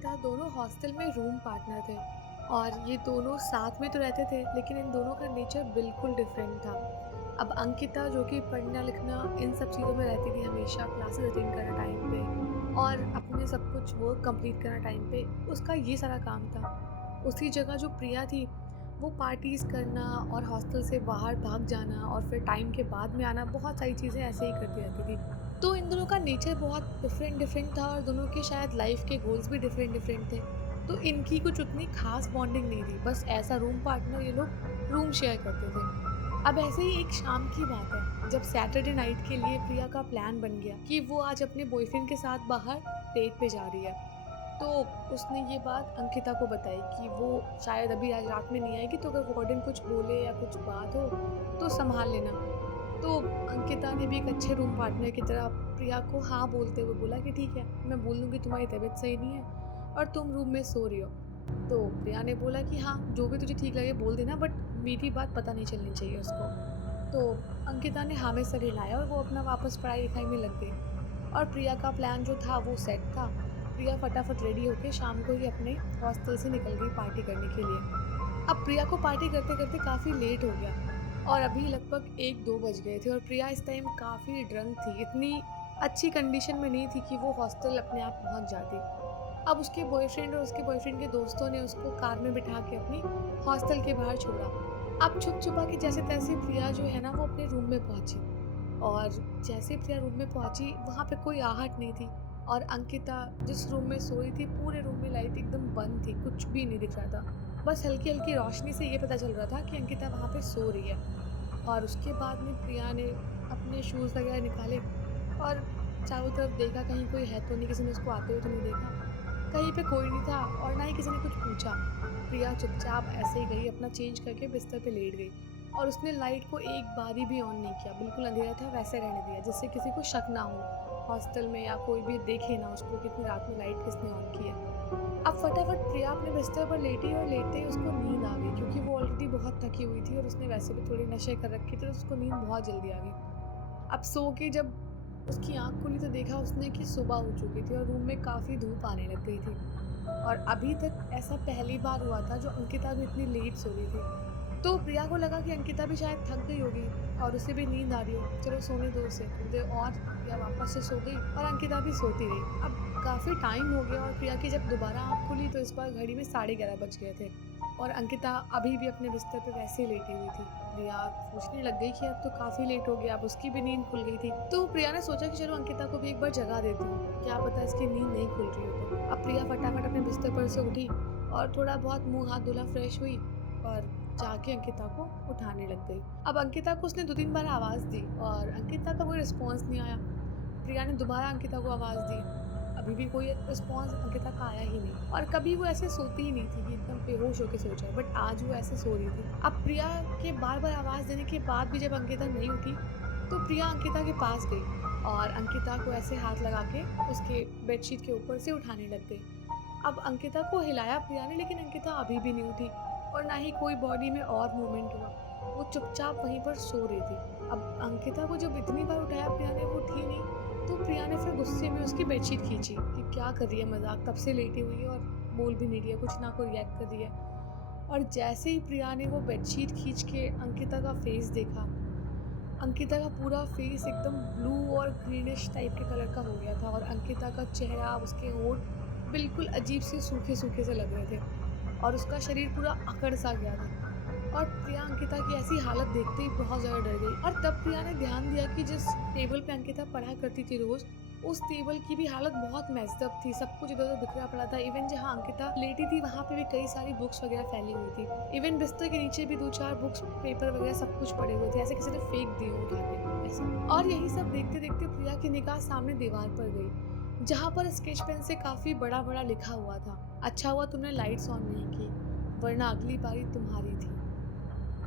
अंकिता दोनों हॉस्टल में room partner थे और ये दोनों साथ में तो रहते थे लेकिन इन दोनों का नेचर बिल्कुल डिफरेंट था। अब अंकिता जो कि पढ़ना लिखना इन सब चीज़ों में रहती थी, हमेशा क्लासेस अटेंड करना टाइम पे और अपने सब कुछ वर्क कंप्लीट करना टाइम पे, उसका ये सारा काम था। उसी जगह जो प्रिया थी वो पार्टीज़ करना और हॉस्टल से बाहर भाग जाना और फिर टाइम के बाद में आना, बहुत सारी चीज़ें ऐसे ही करती रहती थी। तो इन दोनों का नेचर बहुत डिफरेंट डिफरेंट था और दोनों के शायद लाइफ के गोल्स भी डिफरेंट डिफरेंट थे। तो इनकी कुछ उतनी खास बॉन्डिंग नहीं थी, बस ऐसा रूम पार्टनर ये लोग रूम शेयर करते थे। अब ऐसे ही एक शाम की बात है जब सैटरडे नाइट के लिए प्रिया का प्लान बन गया कि वो आज अपने बॉयफ्रेंड के साथ बाहर डेट पे जा रही है। तो उसने ये बात अंकिता को बताई कि वो शायद अभी आज रात में नहीं आएगी, तो अगर वार्डन कुछ बोले या कुछ बात हो तो संभाल लेना। तो अंकिता ने भी एक अच्छे रूम पार्टनर की तरह प्रिया को हाँ बोलते हुए बोला कि ठीक है, मैं बोल दूँगी तुम्हारी तबीयत सही नहीं है और तुम रूम में सो रही हो। तो प्रिया ने बोला कि हाँ, जो भी तुझे ठीक लगे बोल देना, बट मेरी बात पता नहीं चलनी चाहिए उसको। तो अंकिता ने हाँ में सर हिलाया और वो अपना वापस पढ़ाई-लिखाई में लग गई और प्रिया का प्लान जो था वो सेट था। प्रिया फटाफट रेडी होके शाम को ही अपने हॉस्टल से निकल गई पार्टी करने के लिए। अब प्रिया को पार्टी करते-करते काफ़ी लेट हो गया और अभी लगभग 1-2 बज गए थे और प्रिया इस टाइम काफ़ी ड्रंक थी, इतनी अच्छी कंडीशन में नहीं थी कि वो हॉस्टल अपने आप पहुँच जाती। अब उसके बॉयफ्रेंड और उसके बॉयफ्रेंड के दोस्तों ने उसको कार में बिठा के अपनी हॉस्टल के बाहर छोड़ा। अब छुप-छुपा के जैसे-तैसे प्रिया जो है ना वो अपने रूम में पहुँची और जैसे प्रिया रूम में पहुँची वहाँ पे कोई आहट नहीं थी और अंकिता जिस रूम में सोई थी पूरे रूम में लाइट एकदम बंद थी, कुछ भी नहीं दिख रहा था। बस हल्की-हल्की रोशनी से ये पता चल रहा था कि अंकिता वहाँ पे सो रही है। और उसके बाद में प्रिया ने अपने शूज़ वगैरह निकाले और चारों तरफ देखा कहीं कोई है तो नहीं, किसी ने उसको आते हुए तो नहीं देखा। कहीं पे कोई नहीं था और ना ही किसी ने कुछ पूछा। प्रिया चुपचाप ऐसे ही गई, अपना चेंज करके बिस्तर पे लेट गई और उसने लाइट को एक बारी भी ऑन नहीं किया, बिल्कुल अंधेरा था वैसे रहने दिया जिससे किसी को शक ना हो हॉस्टल में या कोई भी देखे ना उसको कि इतनी रात में लाइट किसने ऑन की है। अब फटाफट प्रिया अपने बिस्तर पर लेटी और लेटते ही उसको नींद आ गई क्योंकि वो ऑलरेडी बहुत थकी हुई थी और उसने वैसे भी थोड़े नशे कर रखे थे, तो उसको नींद बहुत जल्दी आ गई। अब सो के जब उसकी आँख खुली तो देखा उसने कि सुबह हो चुकी थी और रूम में काफ़ी धूप आने लग गई थी और अभी तक ऐसा पहली बार हुआ था जो अंकिता भी इतनी लेट सो रही थी। तो प्रिया को लगा कि अंकिता भी शायद थक गई होगी और उसे भी नींद आ रही हो, चलो सोने दो उसे थोड़ी देर और। प्रिया वापस से सो गई और अंकिता भी सोती रही। अब काफ़ी टाइम हो गया और प्रिया की जब दोबारा आँख खुली तो इस बार घड़ी में 11:30 बज गए थे और अंकिता अभी भी अपने बिस्तर पे वैसे ही लेटी हुई थी। प्रिया सोचने लग गई कि अब तो काफ़ी लेट हो गया, अब उसकी भी नींद खुल गई थी। तो प्रिया ने सोचा कि चलो अंकिता को भी एक बार जगा देती हूँ, क्या पता इसकी नींद नहीं खुल रही हो तो। अब प्रिया फटाफट अपने बिस्तर पर से उठी और थोड़ा बहुत मुँह हाथ धुला, फ्रेश हुई और जाके अंकिता को उठाने लग गई। अब अंकिता को उसने 2-3 बार आवाज़ दी और अंकिता का कोई रिस्पॉन्स नहीं आया। प्रिया ने दोबारा अंकिता को आवाज़ दी, अभी भी कोई रिस्पॉन्स अंकिता का आया ही नहीं और कभी वो ऐसे सोती ही नहीं थी कि एकदम बेहोश होकर सो जाए, बट आज वो ऐसे सो रही थी। अब प्रिया के बार-बार आवाज़ देने के बाद भी जब अंकिता नहीं उठी, तो प्रिया अंकिता के पास गई और अंकिता को ऐसे हाथ लगा के उसके बेडशीट के ऊपर से उठाने लग गई। अब अंकिता को हिलाया प्रिया ने लेकिन अंकिता अभी भी नहीं उठी और ना ही कोई बॉडी में और मूवमेंट हुआ। वो चुपचाप वहीं पर सो रही थी। अब अंकिता को जब इतनी बार उठाया प्रिया ने, वो उठी नहीं, तो प्रिया ने फिर गुस्से में उसकी बेडशीट खींची कि क्या कर रही है मज़ाक, तब से लेटी हुई है और बोल भी नहीं रही है, कुछ ना कोई रिएक्ट कर रही है। और जैसे ही प्रिया ने वो बेडशीट खींच के अंकिता का फेस देखा, अंकिता का पूरा फेस एकदम ब्लू और ग्रीनिश टाइप के कलर का हो गया था और अंकिता का चेहरा, उसके होंठ बिल्कुल अजीब से सूखे-सूखे से लग रहे थे और उसका शरीर पूरा अकड़ सा गया था। और प्रिया अंकिता की ऐसी हालत देखते ही बहुत ज़्यादा डर गई और तब प्रिया ने ध्यान दिया कि जिस टेबल पे अंकिता पढ़ा करती थी रोज़, उस टेबल की भी हालत बहुत मेस्ड अप थी, सब कुछ इधर-उधर बिखरा पड़ा था। इवन जहाँ अंकिता लेटी थी वहाँ पे भी कई सारी बुक्स वगैरह फैली हुई थी। इवन बिस्तर के नीचे भी 2-4 बुक्स, पेपर वगैरह सब कुछ पड़े हुए थे, ऐसे किसी ने फेंक दिए हों उठा के, ऐसा। और यही सब देखते-देखते प्रिया की निगाह सामने दीवार पर गई, जहाँ पर स्केच पेन से काफ़ी बड़ा-बड़ा लिखा हुआ था, अच्छा हुआ तुमने लाइट्स ऑन नहीं की, वरना अगली बारी तुम्हारी थी।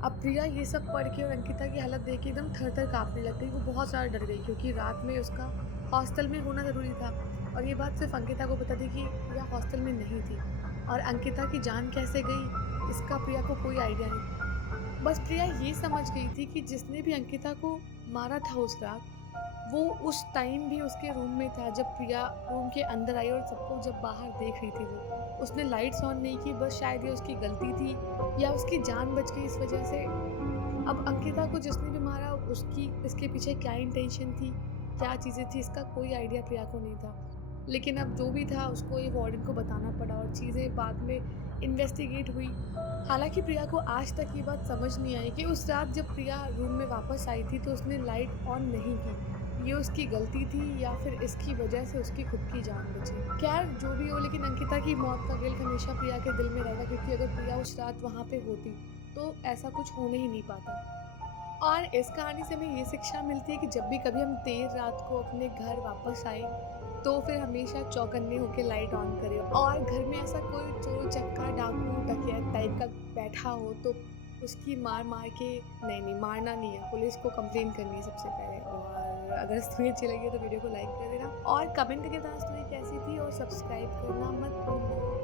अब प्रिया ये सब पढ़ के और अंकिता की हालत देख के एकदम थर-थर काँपने लग गई। वो बहुत ज़्यादा डर गई क्योंकि रात में उसका हॉस्टल में होना ज़रूरी था और ये बात सिर्फ़ अंकिता को पता थी कि प्रिया हॉस्टल में नहीं थी और अंकिता की जान कैसे गई इसका प्रिया को कोई आइडिया नहीं। बस प्रिया ये समझ गई थी कि जिसने भी अंकिता को मारा था उस रात, वो उस टाइम भी उसके रूम में था जब प्रिया रूम के अंदर आई और सबको जब बाहर देख रही थी वो। उसने लाइट्स ऑन नहीं की, बस शायद ये उसकी गलती थी या उसकी जान बच गई इस वजह से। अब अंकिता को जिसने भी मारा उसकी इसके पीछे क्या इंटेंशन थी, क्या चीज़ें थी, इसका कोई आइडिया प्रिया को नहीं था। लेकिन अब जो भी था उसको ये वार्डन को बताना पड़ा और चीज़ें बाद में इन्वेस्टिगेट हुई। हालाँकि प्रिया को आज तक ये बात समझ नहीं आई कि उस रात जब प्रिया रूम में वापस आई थी तो उसने लाइट ऑन नहीं की। ये उसकी गलती थी या फिर इसकी वजह से उसकी खुद की जान बची। खैर जो भी हो, लेकिन अंकिता की मौत का गिल्ट हमेशा प्रिया के दिल में रहेगा, क्योंकि अगर प्रिया उस रात वहाँ पे होती तो ऐसा कुछ होने ही नहीं पाता। और इस कहानी से हमें ये शिक्षा मिलती है कि जब भी कभी हम देर रात को अपने घर वापस आए तो फिर हमेशा चौकन्ने होकर लाइट ऑन करें, और घर में ऐसा कोई चोर चक्का डाकू डकैत टाइप का बैठा हो तो उसकी मार मार के, नहीं नहीं मारना नहीं है, पुलिस को कंप्लेन करनी है सबसे पहले। और अगर स्टोरी अच्छी लगी हो तो वीडियो को लाइक कर देना और कमेंट करके बताना स्टोरी कैसी थी, और सब्सक्राइब करना मत भूलना।